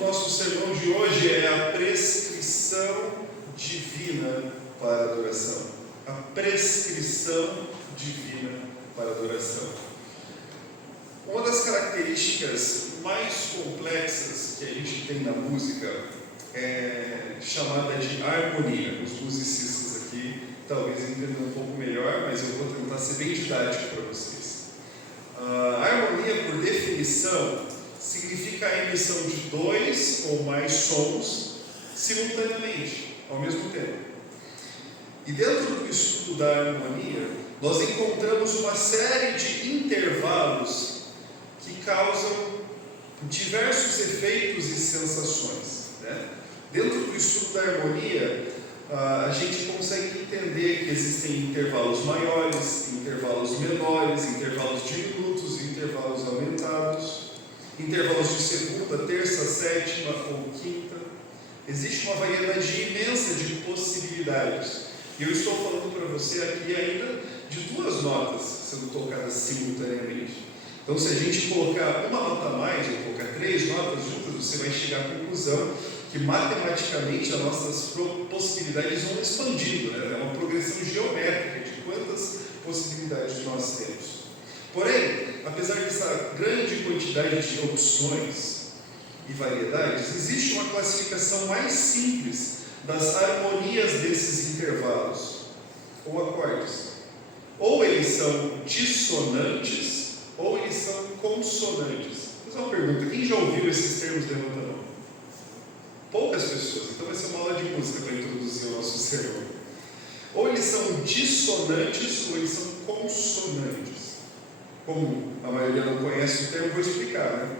nosso sermão de hoje é a prescrição divina para a adoração. A prescrição divina para a adoração. Uma das características mais complexas que a gente tem na música é chamada de harmonia. Os musicistas aqui talvez entendam um pouco melhor, mas eu vou tentar ser bem didático para vocês. A harmonia, por definição, significa a emissão de dois ou mais sons simultaneamente, ao mesmo tempo. E dentro do estudo da harmonia, nós encontramos uma série de intervalos que causam diversos efeitos e sensações, né? Dentro do estudo da harmonia, a gente consegue entender que existem intervalos maiores, intervalos menores, intervalos diminutos, intervalos aumentados, intervalos de segunda, terça, sétima ou quinta. Existe uma variedade imensa de possibilidades. E eu estou falando para você aqui ainda de duas notas sendo tocadas simultaneamente. Então, se a gente colocar uma nota a mais, ou colocar três notas juntas, você vai chegar à conclusão que matematicamente as nossas possibilidades vão expandindo, né? É uma progressão geométrica de quantas possibilidades nós temos. Porém, apesar dessa grande quantidade de opções e variedades, existe uma classificação mais simples das harmonias desses intervalos, ou acordes. Ou eles são dissonantes, ou eles são consonantes. Vou fazer uma pergunta: quem já ouviu esses termos? Levanta a mão. Poucas pessoas, então vai ser uma aula de música para introduzir o nosso sermão. Ou eles são dissonantes, ou eles são consonantes. Como a maioria não conhece o termo, vou explicar, né?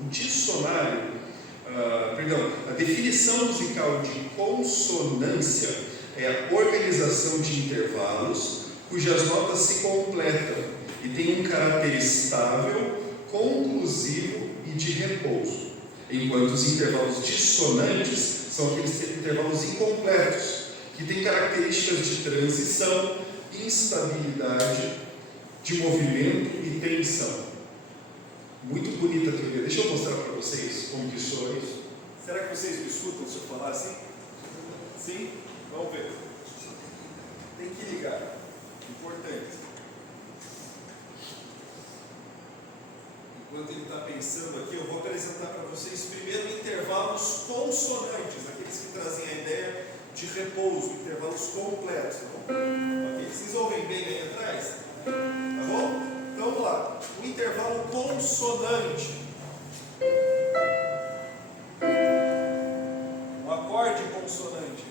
O dicionário, a definição musical de consonância é a organização de intervalos cujas notas se completam e têm um caráter estável, conclusivo e de repouso, enquanto os intervalos dissonantes são aqueles intervalos incompletos, que têm características de transição, instabilidade, de movimento e tensão. Muito bonita a teoria. Deixa eu mostrar para vocês como que soa isso. Será que vocês me escutam se eu falar assim? Sim? Vamos ver. Tem que ligar. Importante. Enquanto ele está pensando aqui, eu vou apresentar para vocês primeiro intervalos consonantes, aqueles que trazem a ideia de repouso, intervalos completos, tá bom? Ok, vocês ouvem bem aí atrás? Tá bom? Então vamos lá. O intervalo consonante. Um acorde consonante.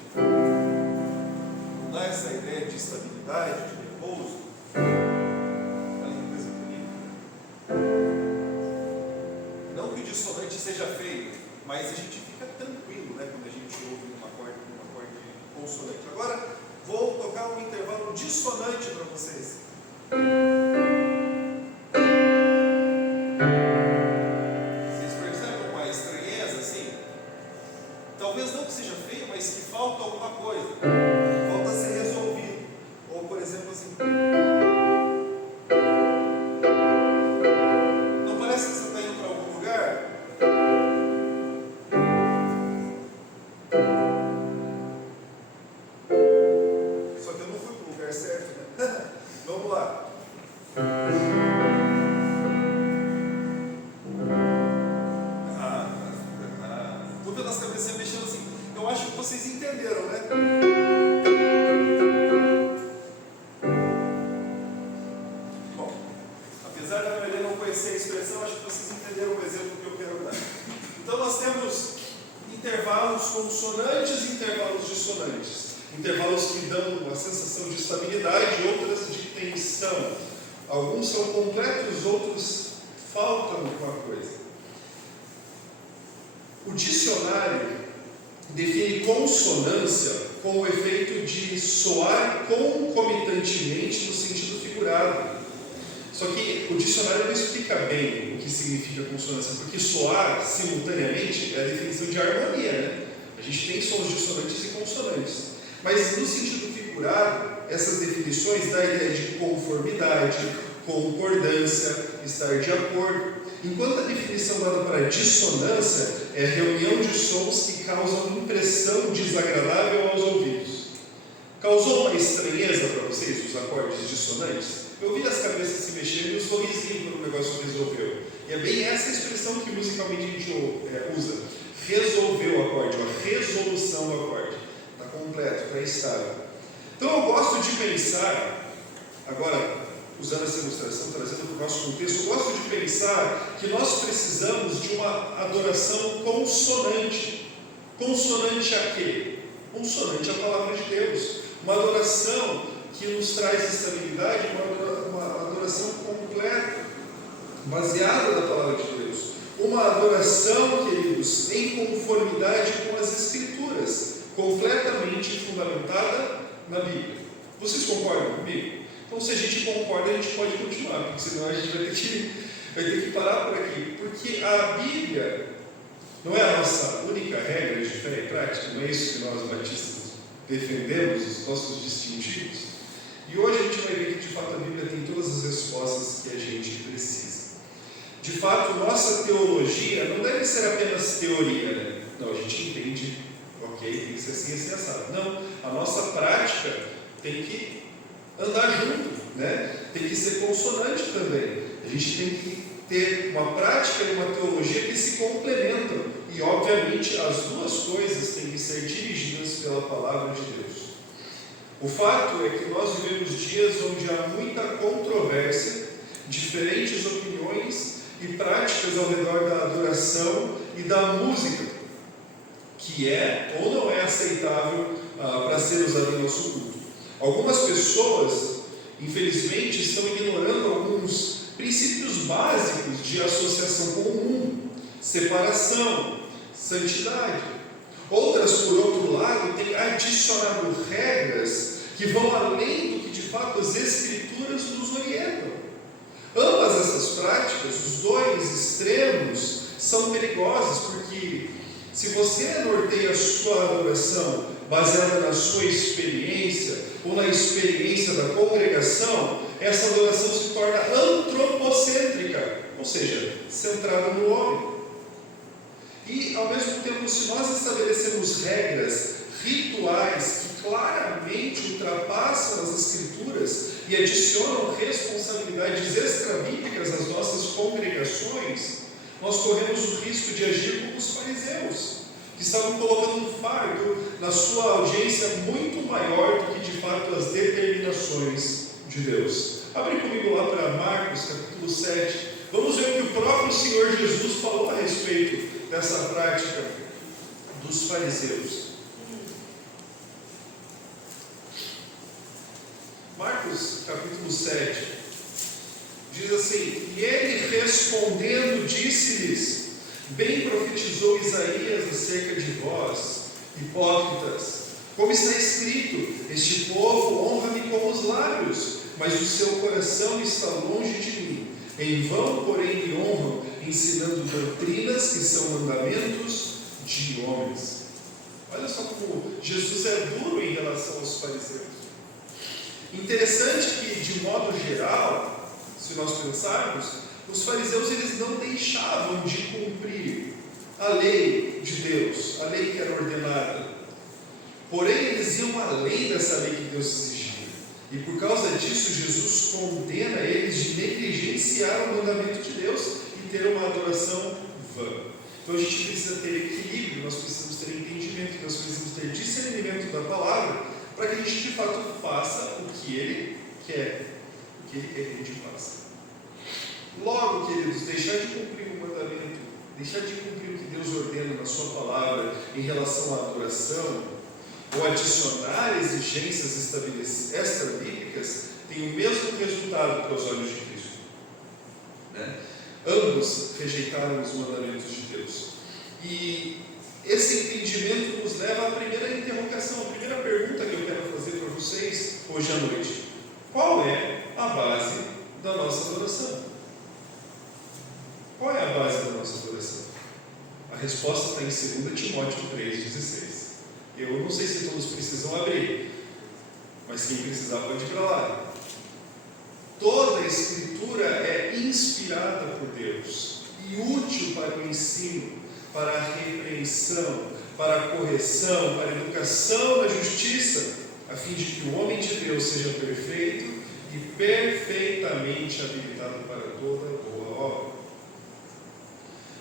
Dá essa ideia de estabilidade, de repouso. Dissonante seja feio, mas a gente fica tranquilo, né, quando a gente ouve um acorde consonante. Agora vou tocar um intervalo dissonante para vocês. Vocês percebem uma estranheza assim? Talvez não que seja feio, mas que falta alguma coisa, falta ser resolvido. Ou por exemplo assim, não parece que você está indo para algum lugar? Só que eu não fui para o lugar certo, né? Vamos lá. Vou ver nas cabecinhas mexendo assim. Eu acho que vocês entenderam, né? Bom, apesar da maioria não conhecer a expressão, acho que vocês entenderam o exemplo que eu quero dar. Então nós temos intervalos consonantes e intervalos dissonantes. Intervalos que dão uma sensação de estabilidade, outras de tensão. Alguns são completos, outros faltam alguma coisa. O dicionário define consonância com o efeito de soar concomitantemente no sentido figurado. Só que o dicionário não explica bem o que significa consonância, porque soar simultaneamente é a definição de harmonia, né? A gente tem sons dissonantes e consonantes. Mas no sentido figurado, essas definições dão a ideia de conformidade, concordância, estar de acordo. Enquanto a definição dada para dissonância é a reunião de sons que causam impressão desagradável aos ouvidos. Causou uma estranheza para vocês os acordes dissonantes? Eu vi as cabeças se mexendo e o sorrisinho quando o negócio resolveu. E é bem essa expressão que musicalmente a gente usa. Resolveu o acorde, a resolução do acorde. Está completo, está estável. Então eu gosto de pensar, agora usando essa ilustração, trazendo para o nosso contexto, eu gosto de pensar que nós precisamos de uma adoração consonante. Consonante a quê? Consonante à palavra de Deus. Uma adoração que nos traz estabilidade, uma adoração completa, baseada na palavra de Deus. Uma adoração, queridos, em conformidade com as Escrituras, completamente fundamentada na Bíblia. Vocês concordam comigo? Então, se a gente concorda, a gente pode continuar, porque senão a gente vai ter que parar por aqui. Porque a Bíblia não é a nossa única regra de fé e prática, não é isso que nós batistas defendemos, os nossos distintivos. E hoje a gente vai ver que de fato a Bíblia tem todas as respostas que a gente precisa. De fato, nossa teologia não deve ser apenas teoria, né? Não, a gente entende, ok, tem que ser assim assado. Não, a nossa prática tem que andar junto, né? Tem que ser consonante também. A gente tem que ter uma prática e uma teologia que se complementam. E, obviamente, as duas coisas têm que ser dirigidas pela palavra de Deus. O fato é que nós vivemos dias onde há muita controvérsia, diferentes opiniões e práticas ao redor da adoração e da música, que é ou não é aceitável para ser usada em nosso culto. Algumas pessoas, infelizmente, estão ignorando alguns princípios básicos de associação com o mundo, separação, santidade. Outras, por outro lado, têm adicionado regras que vão além do que de fato as Escrituras nos orientam. Ambas essas práticas, os dois extremos, são perigosas, porque se você norteia a sua adoração baseada na sua experiência ou na experiência da congregação, essa adoração se torna antropocêntrica, ou seja, centrada no homem. E, ao mesmo tempo, se nós estabelecemos regras, rituais que claramente ultrapassam as Escrituras e adicionam responsabilidades extrabíblicas às nossas congregações, nós corremos o risco de agir como os fariseus, que estavam colocando um fardo na sua audiência muito maior do que de fato as determinações de Deus. Abre comigo lá para Marcos capítulo 7. Vamos ver o que o próprio Senhor Jesus falou a respeito dessa prática dos fariseus. Marcos capítulo 7 diz assim: e ele respondendo disse-lhes: bem profetizou Isaías acerca de vós, hipócritas, como está escrito: este povo honra-me com os lábios, mas o seu coração está longe de mim. Em vão, porém, me honram, ensinando doutrinas que são mandamentos de homens. Olha só como Jesus é duro em relação aos fariseus. Interessante que, de modo geral, se nós pensarmos, os fariseus eles não deixavam de cumprir a lei de Deus, a lei que era ordenada. Porém, eles iam além dessa lei que Deus exigia. E por causa disso, Jesus condena eles de negligenciar o mandamento de Deus e ter uma adoração vã. Então a gente precisa ter equilíbrio, nós precisamos ter entendimento, nós precisamos ter discernimento da palavra, para que a gente de fato faça o que Ele quer, o que Ele quer que a gente faça. Logo, queridos, deixar de cumprir o mandamento, deixar de cumprir o que Deus ordena na sua palavra em relação à adoração, ou adicionar exigências extra-bíblicas, tem o mesmo resultado para os olhos de Cristo, né? Ambos rejeitaram os mandamentos de Deus. E esse entendimento nos leva à primeira interrogação, a primeira pergunta que eu quero fazer para vocês hoje à noite: qual é a base da nossa adoração? Qual é a base da nossa adoração? A resposta está em 2 Timóteo 3,16. Eu não sei se todos precisam abrir, mas quem precisar pode ir para lá. Toda a Escritura é inspirada por Deus e útil para o ensino, para a repreensão, para a correção, para a educação na justiça, a fim de que o homem de Deus seja perfeito e perfeitamente habilitado para toda boa obra.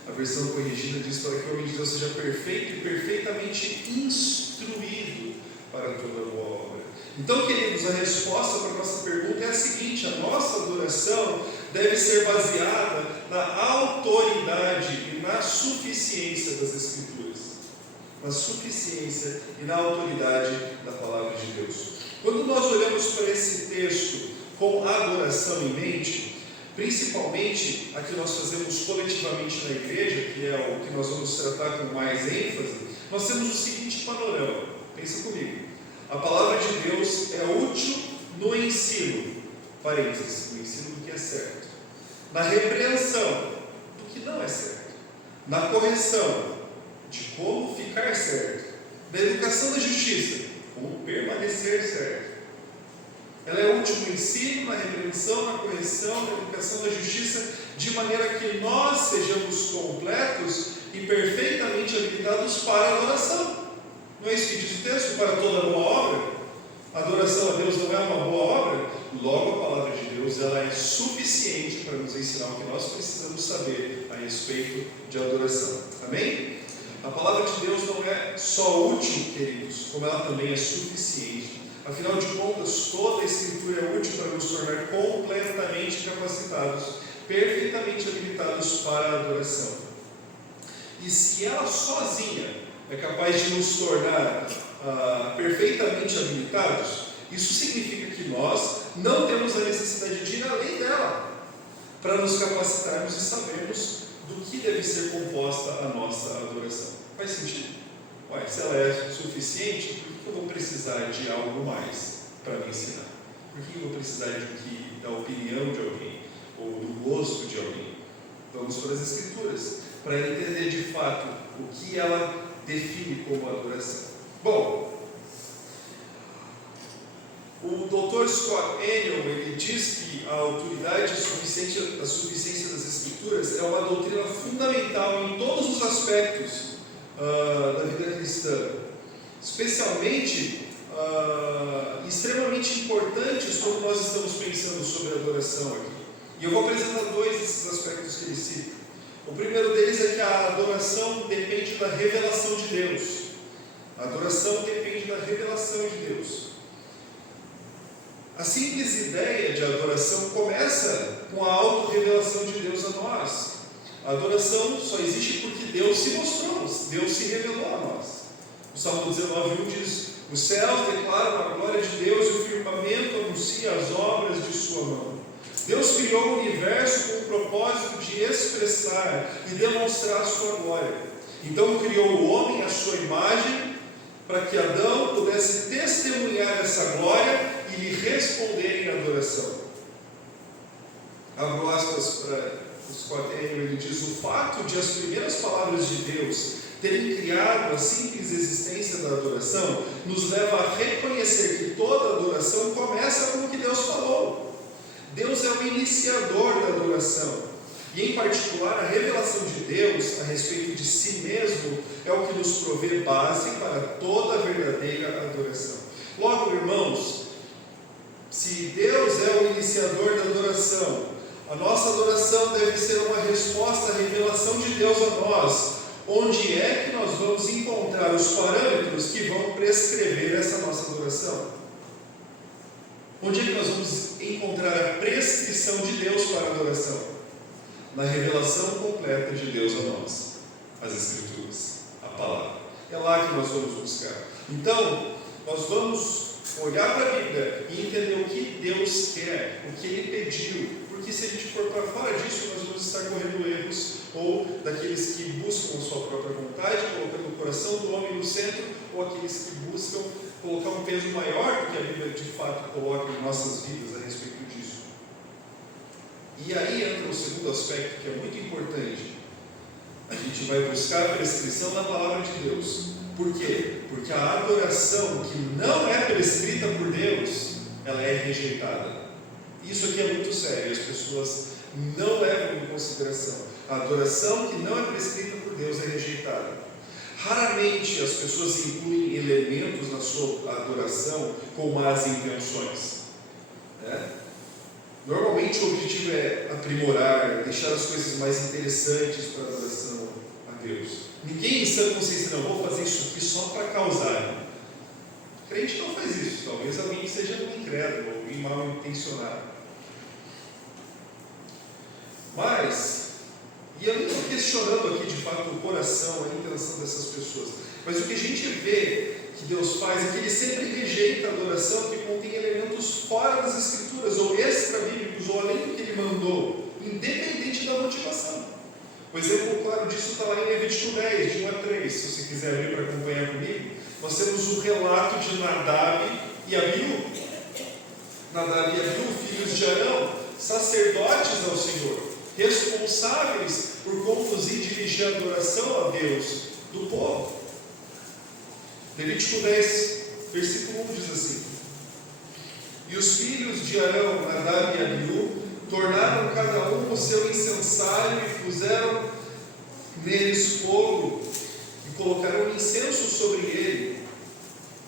A versão corrigida diz para que o homem de Deus seja perfeito e perfeitamente instruído para toda boa obra. Então, queridos, a resposta para a nossa pergunta é a seguinte: a nossa adoração deve ser baseada na autoridade e na suficiência das Escrituras. Na suficiência e na autoridade da Palavra de Deus. Quando nós olhamos para esse texto com adoração em mente, principalmente a que nós fazemos coletivamente na igreja, que é o que nós vamos tratar com mais ênfase, nós temos o seguinte panorama. Pensa comigo. A palavra de Deus é útil no ensino, parênteses, no ensino do que é certo, na repreensão do que não é certo, na correção de como ficar certo, na educação da justiça, como permanecer certo. Ela é útil no ensino, na repreensão, na correção, na educação da justiça, de maneira que nós sejamos completos e perfeitamente habilitados para a adoração. Não é isso que diz o texto? Para toda boa obra. A adoração a Deus não é uma boa obra? Logo, a palavra de Deus ela é suficiente para nos ensinar o que nós precisamos saber a respeito de adoração. Amém? A palavra de Deus não é só útil, queridos, como ela também é suficiente. Afinal de contas, toda a Escritura é útil para nos tornar completamente capacitados, perfeitamente habilitados para a adoração. E se ela sozinha é capaz de nos tornar perfeitamente habilitados, isso significa que nós não temos a necessidade de ir além dela, para nos capacitarmos e sabermos do que deve ser composta a nossa adoração. Faz sentido? Ué, se ela é suficiente, por que eu vou precisar de algo mais para me ensinar? Por que eu vou precisar da opinião de alguém ou do gosto de alguém? Vamos para as Escrituras, para entender de fato o que ela define como adoração. Bom, o Dr. Scott Aniol, ele diz que a autoridade e a suficiência das Escrituras é uma doutrina fundamental em todos os aspectos da vida cristã, especialmente extremamente importantes quando nós estamos pensando sobre adoração aqui. E eu vou apresentar dois desses aspectos que ele cita. O primeiro deles é que a adoração depende da revelação de Deus. A adoração depende da revelação de Deus. A simples ideia de adoração começa com a autorrevelação de Deus a nós. A adoração só existe porque Deus se mostrou, Deus se revelou a nós. O Salmo 19:1 diz: os céus declaram a glória de Deus e o firmamento anuncia as obras de sua mão. Deus criou o universo com o propósito de expressar e demonstrar a sua glória. Então criou o homem à sua imagem, para que Adão pudesse testemunhar essa glória e lhe responder em adoração. Abro aspas para o Scott Aniol, ele diz: o fato de as primeiras palavras de Deus terem criado a simples existência da adoração nos leva a reconhecer que toda adoração começa com o que Deus falou. Deus é o iniciador da adoração. E, em particular, a revelação de Deus a respeito de si mesmo é o que nos provê base para toda a verdadeira adoração. Logo, irmãos, se Deus é o iniciador da adoração, a nossa adoração deve ser uma resposta à revelação de Deus a nós. Onde é que nós vamos encontrar os parâmetros que vão prescrever essa nossa adoração? Onde é que nós vamos encontrar a prescrição de Deus para a adoração? Na revelação completa de Deus a nós, as Escrituras, a palavra. É lá que nós vamos buscar. Então, nós vamos olhar para a Bíblia e entender o que Deus quer, o que Ele pediu, porque se a gente for para fora disso, nós vamos estar correndo erros, ou daqueles que buscam a sua própria vontade, colocando o coração do homem no centro, ou aqueles que buscam colocar um peso maior do que a Bíblia de fato coloca em nossas vidas a respeito disso. E aí entra o segundo aspecto, que é muito importante. A gente vai buscar a prescrição na palavra de Deus. Por quê? Porque a adoração que não é prescrita por Deus, ela é rejeitada. Isso aqui é muito sério, as pessoas não levam em consideração. A adoração que não é prescrita por Deus é rejeitada. Raramente as pessoas incluem elementos na sua adoração com más intenções, né? Normalmente o objetivo é aprimorar, deixar as coisas mais interessantes para a adoração a Deus. Ninguém em sã consciência, não, vou fazer isso aqui só para causar. O crente não faz isso, talvez alguém seja um incrédulo, alguém mal intencionado. Mas, e eu não estou questionando aqui de fato o coração, a intenção dessas pessoas, mas o que a gente vê que Deus faz é que Ele sempre rejeita a adoração que contém elementos fora das Escrituras, ou extra-bíblicos, ou além do que Ele mandou, independente da motivação. O exemplo claro disso está lá em Levítico 10, de 1 a 3, se você quiser abrir para acompanhar comigo. Nós temos o relato de Nadab e Abiú. Nadab e Abiú, filhos de Arão, sacerdotes ao Senhor, responsáveis por conduzir e dirigir a adoração a Deus do povo. Levítico 10, versículo 1 diz assim: E os filhos de Arão, Nadab e Abiú, tornaram cada um o seu incensário e puseram neles fogo e colocaram incenso sobre ele.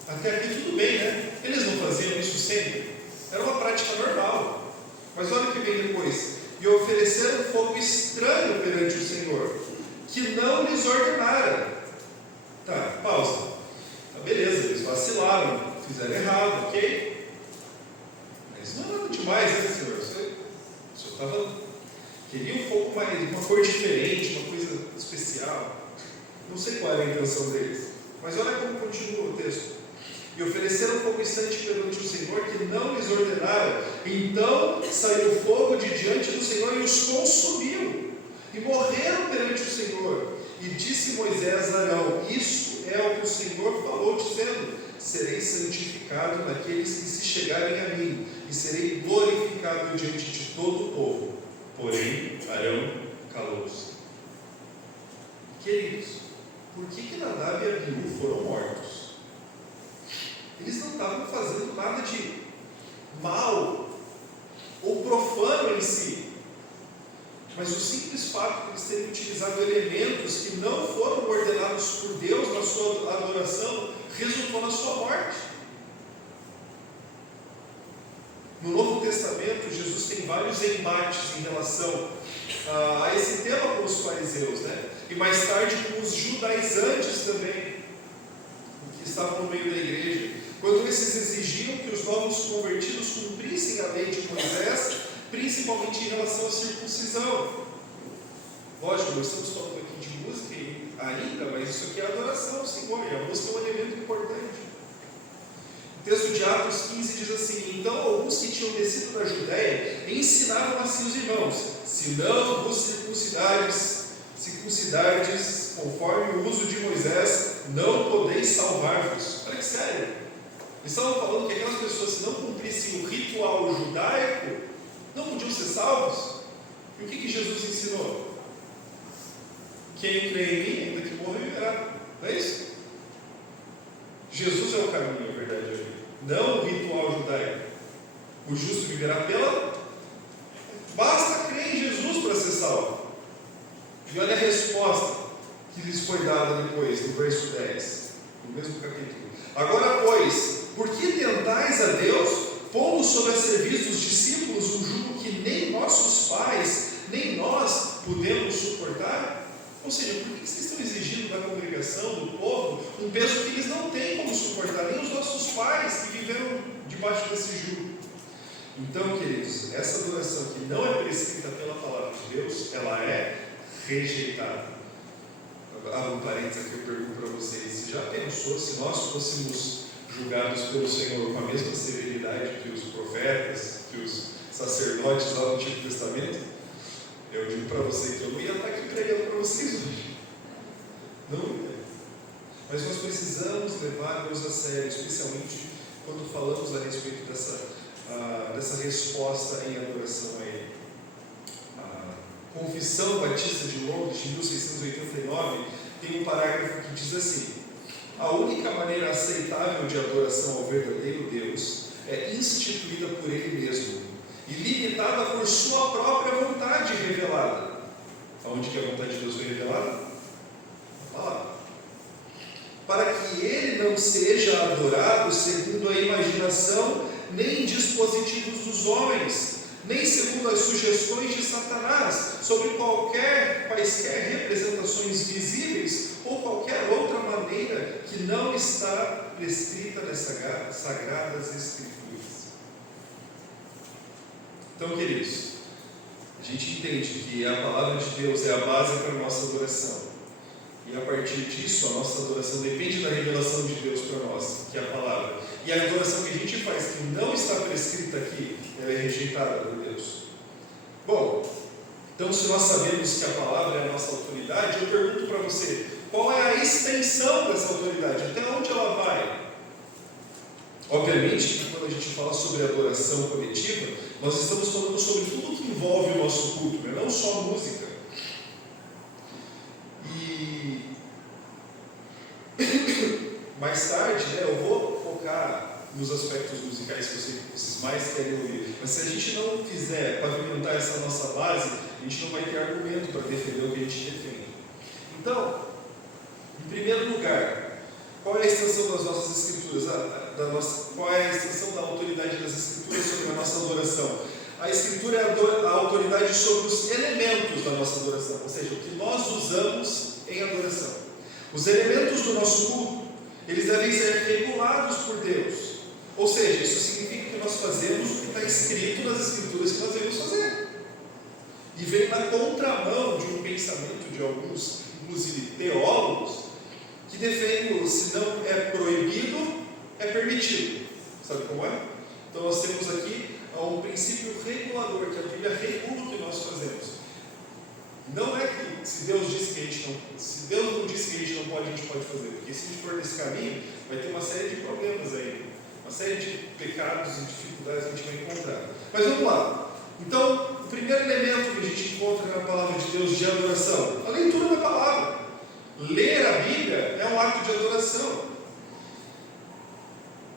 Até aqui tudo bem, né? Eles não faziam isso sempre, era uma prática normal. Mas olha o que vem depois: e ofereceram fogo estranho perante o Senhor, que não lhes ordenara. Tá, pausa. Tá, beleza, eles vacilaram, fizeram errado, ok? Mas não é nada demais, né, Senhor? O Senhor estava... queria um fogo mais, uma cor diferente, uma coisa especial. Não sei qual era a intenção deles. Mas olha como continua o texto. E ofereceram fogo instante perante o Senhor, que não lhes ordenaram. Então saiu fogo de diante do Senhor e os consumiu. E morreram perante o Senhor. E disse Moisés a Arão: Isto é o que o Senhor falou, dizendo: Serei santificado naqueles que se chegarem a mim, e serei glorificado diante de todo o povo. Porém, Arão calou-se. Queridos, por que Nadab e Abiú foram mortos? Eles não estavam fazendo nada de mal ou profano em si, mas o simples fato de eles terem utilizado elementos que não foram ordenados por Deus na sua adoração resultou na sua morte. No Novo Testamento, Jesus tem vários embates em relação a esse tema com os fariseus, né? E mais tarde com os judaizantes também, que estavam no meio da igreja, quando esses exigiam que os novos convertidos cumprissem a lei de Moisés, principalmente em relação à circuncisão. Lógico, nós estamos falando aqui de música ainda, mas isso aqui é adoração ao Senhor, e a música é um elemento importante. O texto de Atos 15 diz assim: Então alguns que tinham descido da Judéia ensinaram assim os irmãos: Se não vos circuncidardes conforme o uso de Moisés, não podeis salvar-vos. Olha que sério. Eles estavam falando que aquelas pessoas, se não cumprissem o ritual judaico, não podiam ser salvos. E o que Jesus ensinou? Quem crê em mim, ainda que morra, viverá. Não é isso? Jesus é o caminho, a verdade, não o ritual judaico. O justo viverá pela... Basta crer em Jesus para ser salvo. E olha a resposta que lhes foi dada depois, no verso 10, no mesmo capítulo. Agora, pois, por que tentais a Deus, pondo sobre a serviço dos discípulos um jugo que nem nossos pais, nem nós podemos suportar? Ou seja, por que vocês estão exigindo da congregação, do povo, um peso que eles não têm como suportar, nem os nossos pais que viveram debaixo desse jugo? Então, queridos, essa adoração que não é prescrita pela palavra de Deus, ela é rejeitada. Abro um parênteses aqui, eu pergunto para vocês: você já pensou se nós fôssemos julgados pelo Senhor com a mesma severidade que os profetas, que os sacerdotes lá do Antigo Testamento? Eu digo para você que eu não ia estar aqui pregando para vocês hoje. Não ia. Mas nós precisamos levar Deus a sério, especialmente quando falamos a respeito dessa resposta em adoração a Ele. A Confissão Batista de Londres, de 1689, tem um parágrafo que diz assim: a única maneira aceitável de adoração ao verdadeiro Deus é instituída por Ele mesmo, e limitada por sua própria vontade revelada. Aonde que a vontade de Deus foi revelada? Na palavra. Para que ele não seja adorado segundo a imaginação, nem dispositivos dos homens, nem segundo as sugestões de Satanás, sobre quaisquer representações visíveis ou qualquer outra maneira que não está prescrita nas sagradas Escrituras. Então, queridos, a gente entende que a palavra de Deus é a base para a nossa adoração. E a partir disso, a nossa adoração depende da revelação de Deus para nós, que é a palavra. E a adoração que a gente faz, que não está prescrita aqui, ela é rejeitada por Deus. Bom, então se nós sabemos que a palavra é a nossa autoridade, eu pergunto para você, qual é a extensão dessa autoridade? Até onde ela vai? Obviamente que quando a gente fala sobre adoração coletiva, nós estamos falando sobre tudo que envolve o nosso culto, não só música. E mais tarde, eu vou focar nos aspectos musicais que eu sei que vocês mais querem ouvir. Mas se a gente não fizer pavimentar essa nossa base, a gente não vai ter argumento para defender o que a gente defende. Então, em primeiro lugar, qual é a extensão das nossas escrituras? Qual é a extensão da autoridade das escrituras sobre a nossa adoração? A escritura é a autoridade sobre os elementos da nossa adoração, ou seja, o que nós usamos em adoração. Os elementos do nosso culto, eles devem ser regulados por Deus. Ou seja, isso significa que nós fazemos o que está escrito nas escrituras que nós devemos fazer. E vem na contramão de um pensamento de alguns, inclusive teólogos, que defendem se não é proibido, é permitido. Sabe como é? Então nós temos aqui um princípio regulador, que a Bíblia regula o que nós fazemos. Não é que se Deus disse que a gente não, se Deus não disse que a gente não pode, a gente pode fazer, porque se a gente for nesse caminho, vai ter uma série de problemas aí, uma série de pecados e dificuldades que a gente vai encontrar. Mas vamos lá. Então, o primeiro elemento que a gente encontra na palavra de Deus de adoração, a leitura da palavra. Ler a Bíblia é um ato de adoração.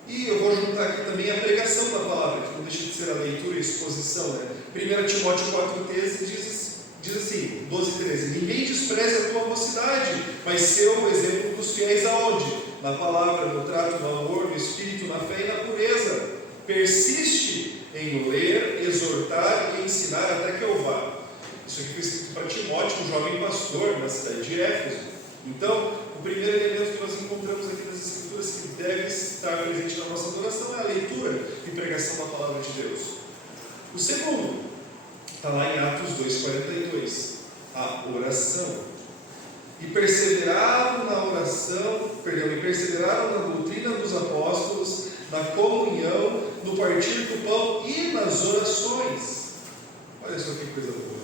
E eu vou juntar aqui também a pregação da palavra, que não deixa de ser a leitura e a exposição. 1 Timóteo 4,13 diz assim, 12,13: ninguém despreze a tua mocidade, mas ser o exemplo dos fiéis aonde? Na palavra, no trato, no amor, no espírito, na fé e na pureza. Persiste em ler, exortar e ensinar até que eu vá. Isso aqui foi escrito para Timóteo, um jovem pastor na cidade de Éfeso. Então, o primeiro elemento que nós encontramos aqui nas Escrituras que deve estar presente na nossa adoração é a leitura e pregação da palavra de Deus. O segundo está lá em Atos 2,42, a oração. E perseveraram na oração, e perseveraram na doutrina dos apóstolos, na comunhão, no partir do pão e nas orações. Olha só que coisa boa.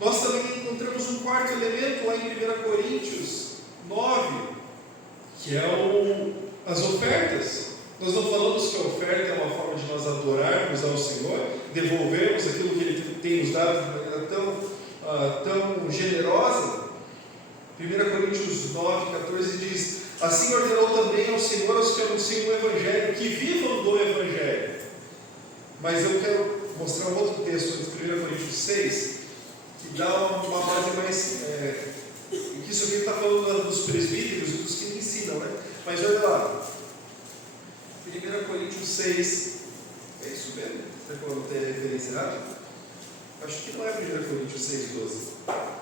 Nós também encontramos um quarto elemento lá em 1 Coríntios 9, que é as ofertas. Nós não falamos que a oferta é uma forma de nós adorarmos ao Senhor, devolvermos aquilo que Ele tem nos dado de maneira tão generosa. 1 Coríntios 9, 14 diz: assim ordenou também ao Senhor aos que anunciam o Evangelho, que vivam do Evangelho. Mas eu quero mostrar um outro texto, de 1 Coríntios 6, que dá uma base mais... que isso aqui está falando dos presbíteros e dos que ensinam, né? Mas olha lá, 1 Coríntios 6, é isso mesmo? Será que eu não tenho referência errada? Acho que não é 1 Coríntios 6, 12.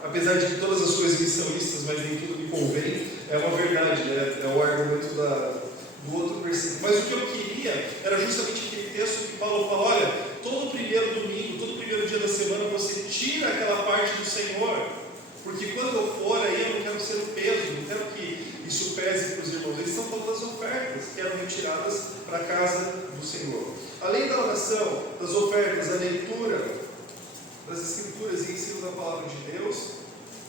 Apesar de que todas as coisas me são listas, mas nem tudo me convém, é uma verdade, né? É o argumento do outro versículo. Mas o que eu queria era justamente aquele texto que Paulo fala: olha, todo primeiro domingo, todo primeiro dia da semana, você tira aquela parte do Senhor, porque quando eu for aí, eu não quero ser um peso, não quero que isso pese para os irmãos. Eles são todas as ofertas que eram retiradas para a casa do Senhor. Além da oração, das ofertas, a leitura das Escrituras e ensino da palavra de Deus,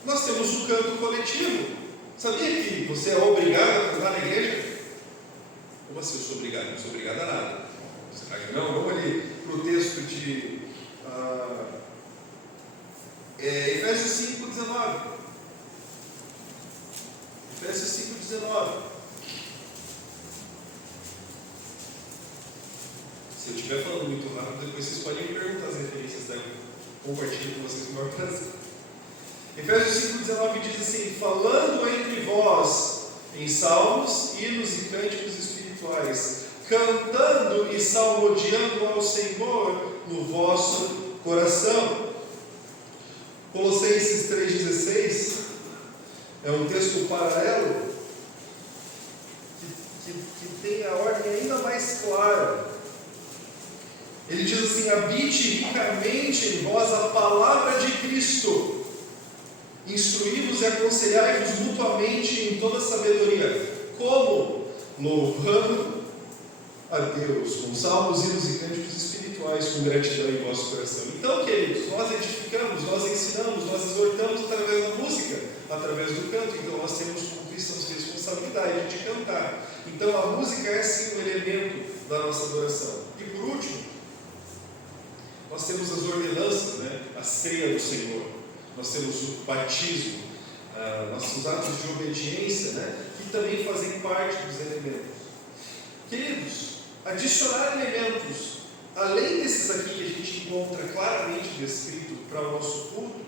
nós temos o canto coletivo. Sabia que você é obrigado a cantar na igreja? Como assim eu sou obrigado? Não sou obrigado a nada. Será que não? Vamos ali para o texto de Efésios 5,19. Efésios 5,19. estiver falando muito rápido, depois vocês podem me perguntar as referências daí. Compartilho com vocês com o maior prazer. Efésios 5,19 diz assim: falando entre vós em salmos, hinos e cânticos espirituais, cantando e salmodiando ao Senhor no vosso coração. Colossenses 3,16 é um texto paralelo que tem a ordem ainda mais clara. Ele diz assim: habite ricamente em vós a palavra de Cristo, instruí-vos e aconselhai-vos mutuamente em toda sabedoria. Como? Louvando a Deus com salmos, hinos e cânticos espirituais, com gratidão em vosso coração. Então, queridos, nós edificamos, nós ensinamos, nós exortamos através da música, através do canto. Então nós temos como cristãos responsabilidade de cantar. Então a música é sim um elemento da nossa adoração. E por último, nós temos as ordenanças, né? A ceia do Senhor, nós temos o batismo, nossos atos de obediência, né? Que também fazem parte dos elementos. Queridos, adicionar elementos além desses aqui que a gente encontra claramente descrito para o nosso culto,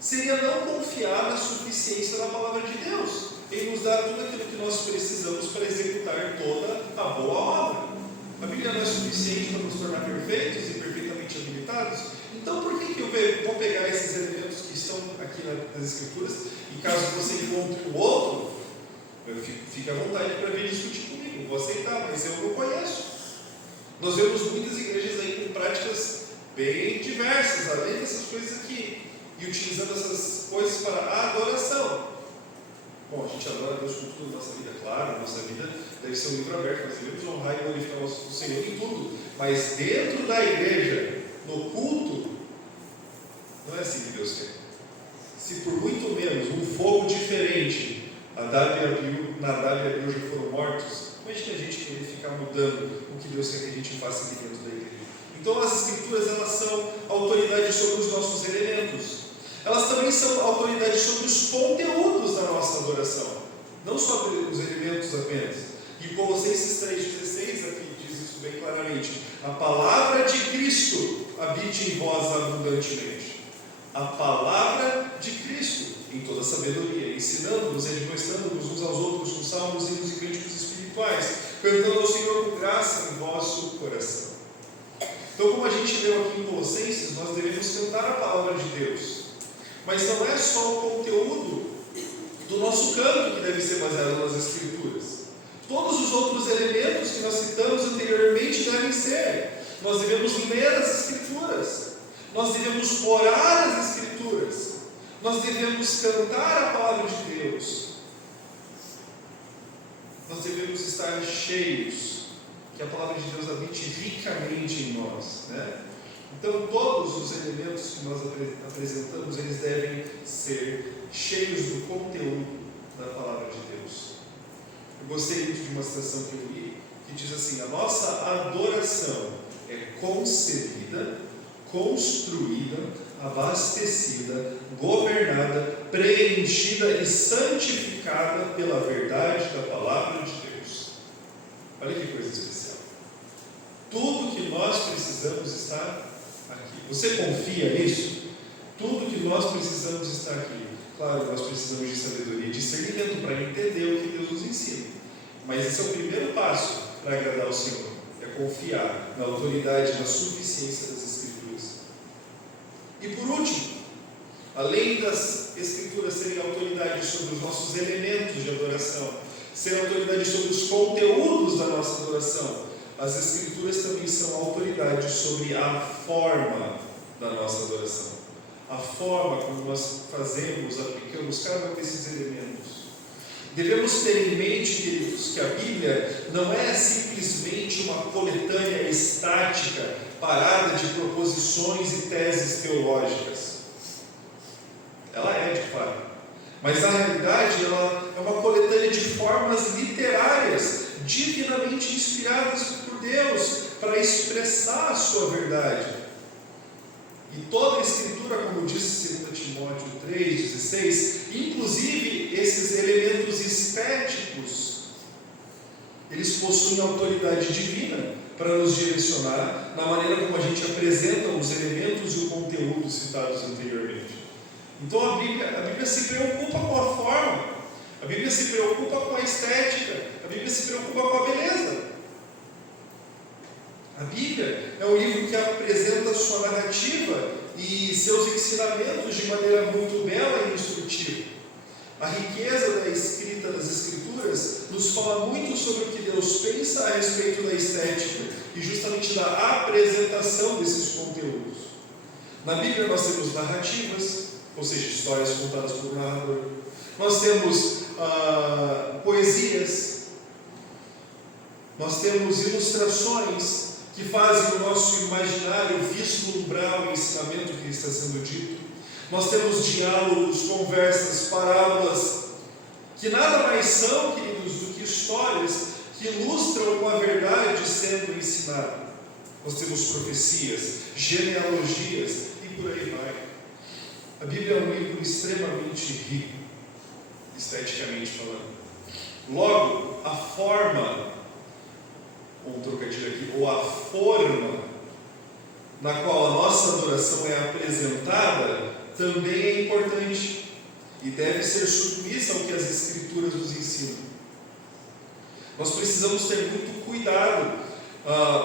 seria não confiar na suficiência da palavra de Deus. Ele nos dá tudo aquilo que nós precisamos para executar toda a boa obra. A Bíblia não é suficiente para nos tornar perfeitos e perfeitamente habilitados. Então por que eu vou pegar esses elementos que estão aqui nas Escrituras, e caso você encontre o outro, fique à vontade para vir discutir comigo, eu vou aceitar, mas eu não conheço. Nós vemos muitas igrejas aí com práticas bem diversas, além dessas coisas aqui, e utilizando essas coisas para a adoração. Bom, a gente adora a Deus com tudo na nossa vida, claro, a nossa vida deve ser um livro aberto, nós devemos honrar e glorificar o Senhor em tudo, mas dentro da igreja, no culto, não é assim que Deus quer. Se por muito menos um fogo diferente, Nadab e Abiú já foram mortos, imagina a gente querer ficar mudando o que Deus quer que a gente faça aqui dentro da igreja. Então as Escrituras, elas são autoridade sobre os nossos elementos. Elas também são autoridade sobre os conteúdos da nossa adoração, não sobre os elementos apenas. E Colossenses 3,16 aqui diz isso bem claramente: a palavra de Cristo habite em vós abundantemente. A palavra de Cristo, em toda sabedoria, ensinando-nos, admoestando-nos uns aos outros com salmos, hinos e cânticos espirituais, cantando ao Senhor com graça em vosso coração. Então, como a gente leu aqui em Colossenses, nós devemos cantar a palavra de Deus. Mas não é só o conteúdo do nosso canto que deve ser baseado nas Escrituras. Todos os outros elementos que nós citamos anteriormente devem ser. Nós devemos ler as Escrituras. Nós devemos orar as Escrituras. Nós devemos cantar a palavra de Deus. Nós devemos estar cheios, que a palavra de Deus habite ricamente em nós, né? Então todos os elementos que nós apresentamos, eles devem ser cheios do conteúdo da palavra de Deus. Eu gostei muito de uma citação que eu li, que diz assim: a nossa adoração é concebida, construída, abastecida, governada, preenchida e santificada pela verdade da palavra de Deus. Olha que coisa especial. Tudo que nós precisamos está aqui. Você confia nisso? Tudo que nós precisamos está aqui. Claro, nós precisamos de sabedoria e discernimento para entender o que Deus nos ensina. Mas esse é o primeiro passo para agradar ao Senhor. É confiar na autoridade, na suficiência das Escrituras. E por último, além das Escrituras serem autoridade sobre os nossos elementos de adoração, serem autoridade sobre os conteúdos da nossa adoração, as Escrituras também são autoridade sobre a forma da nossa adoração. A forma como nós fazemos, aplicamos cada um desses elementos. Devemos ter em mente, queridos, que a Bíblia não é simplesmente uma coletânea estática, parada de proposições e teses teológicas. Ela é, de fato. Mas na realidade ela é uma coletânea de formas literárias, divinamente inspiradas por Deus, para expressar a sua verdade. E toda a Escritura, como disse 2 Timóteo 3,16, inclusive esses elementos estéticos, eles possuem autoridade divina para nos direcionar na maneira como a gente apresenta os elementos e o conteúdo citados anteriormente. Então a Bíblia se preocupa com a forma, a Bíblia se preocupa com a estética, a Bíblia se preocupa com a beleza. A Bíblia é um livro que apresenta sua narrativa e seus ensinamentos de maneira muito bela e instrutiva. A riqueza da escrita das Escrituras nos fala muito sobre o que Deus pensa a respeito da estética e justamente da apresentação desses conteúdos. Na Bíblia nós temos narrativas, ou seja, histórias contadas por um narrador. Nós temos poesias, nós temos ilustrações que fazem o nosso imaginário vislumbrar o ensinamento que está sendo dito. Nós temos diálogos, conversas, parábolas, que nada mais são, queridos, do que histórias que ilustram com a verdade sendo ensinada. Nós temos profecias, genealogias e por aí vai. A Bíblia é um livro extremamente rico, esteticamente falando. Logo, a forma, um trocadilho aqui, ou a forma na qual a nossa adoração é apresentada também é importante e deve ser submissa ao que as Escrituras nos ensinam. Nós precisamos ter muito cuidado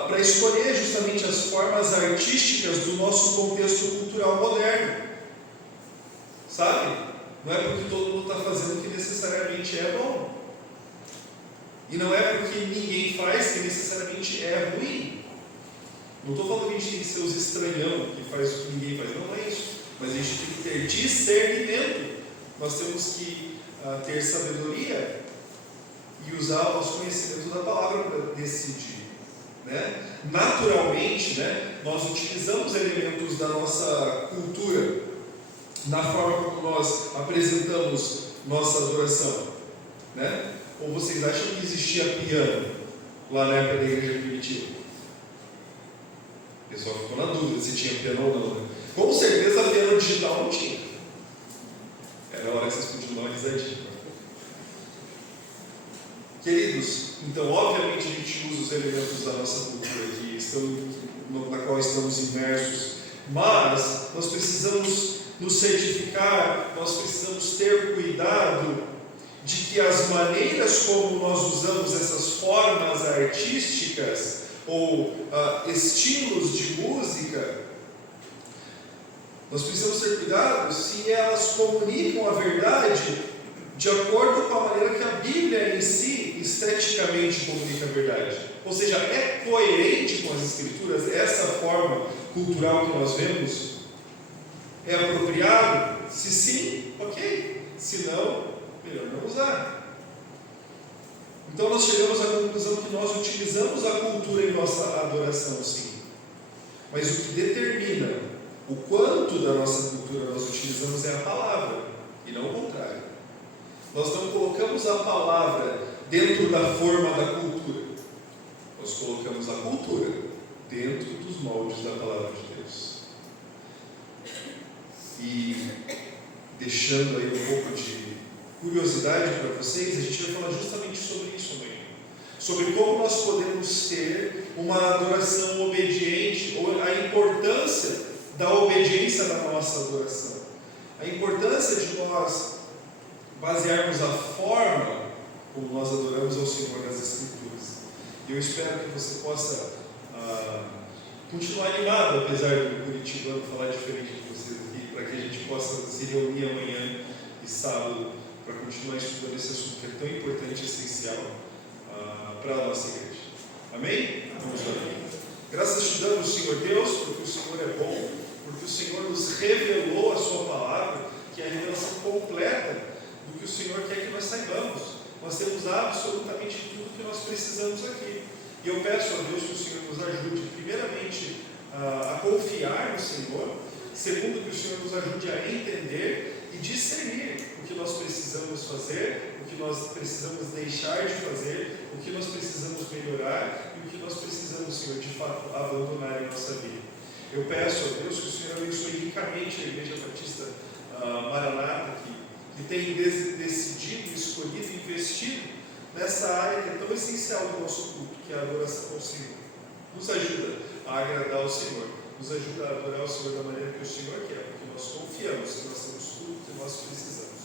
para escolher justamente as formas artísticas do nosso contexto cultural moderno. Sabe? Não é porque todo mundo está fazendo que necessariamente é bom. E não é porque ninguém faz que necessariamente é ruim. Não estou falando que a gente tem que ser os estranhão, que faz o que ninguém faz. Não é isso. Mas a gente tem que ter discernimento. Nós temos que ter sabedoria e usar o nosso conhecimento da palavra para decidir. Né? Naturalmente, né, nós utilizamos elementos da nossa cultura na forma como nós apresentamos nossa adoração. Né? Ou vocês acham que existia piano lá na época da igreja primitiva? O pessoal ficou na dúvida se tinha piano ou não. Né? Com certeza piano digital não tinha. Era a hora que vocês podiam dar uma risadinha. Queridos, então obviamente a gente usa os elementos da nossa cultura na qual estamos imersos, mas nós precisamos nos certificar, nós precisamos ter cuidado de que as maneiras como nós usamos essas formas artísticas ou estilos de música, nós precisamos ter cuidado se elas comunicam a verdade de acordo com a maneira que a Bíblia em si esteticamente comunica a verdade. Ou seja, é coerente com as Escrituras essa forma cultural que nós vemos? É apropriado? Se sim, ok. Se não, melhor não usar. Então nós chegamos à conclusão que nós utilizamos a cultura em nossa adoração, sim. Mas o que determina o quanto da nossa cultura nós utilizamos é a palavra, e não o contrário. Nós não colocamos a palavra dentro da forma da cultura. Nós colocamos a cultura dentro dos moldes da palavra de Deus. E deixando aí um pouco de curiosidade para vocês, a gente vai falar justamente sobre isso amanhã. Sobre como nós podemos ter uma adoração obediente, ou a importância da obediência na nossa adoração. A importância de nós basearmos a forma como nós adoramos ao Senhor nas Escrituras. E eu espero que você possa continuar animado, apesar do curitibano falar diferente de vocês aqui, para que a gente possa se reunir amanhã e sábado para continuar estudando esse assunto que é tão importante e essencial para a nossa igreja. Amém? Vamos orar. Graças te damos, Senhor Deus, porque o Senhor é bom, porque o Senhor nos revelou a sua palavra, que é a revelação completa do que o Senhor quer que nós saibamos. Nós temos absolutamente tudo que nós precisamos aqui. E eu peço a Deus que o Senhor nos ajude, primeiramente, a confiar no Senhor, segundo, que o Senhor nos ajude a entender e discernir o que nós precisamos fazer, o que nós precisamos deixar de fazer, o que nós precisamos melhorar e o que nós precisamos, Senhor, de fato, abandonar em nossa vida. Eu peço a Deus que o Senhor abençoe ricamente a Igreja Batista Maranata, que tem decidido, escolhido e investido nessa área que é tão essencial do nosso culto, que é a adoração ao Senhor. nos ajuda a agradar o Senhor, nos ajuda a adorar o Senhor da maneira que o Senhor quer, porque nós confiamos que nós temos tudo que nós precisamos.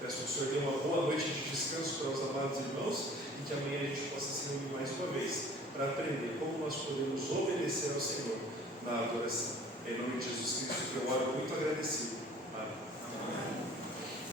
Peço que o Senhor dê uma boa noite de descanso para os amados irmãos e que amanhã a gente possa se reunir mais uma vez para aprender como nós podemos obedecer ao Senhor na adoração.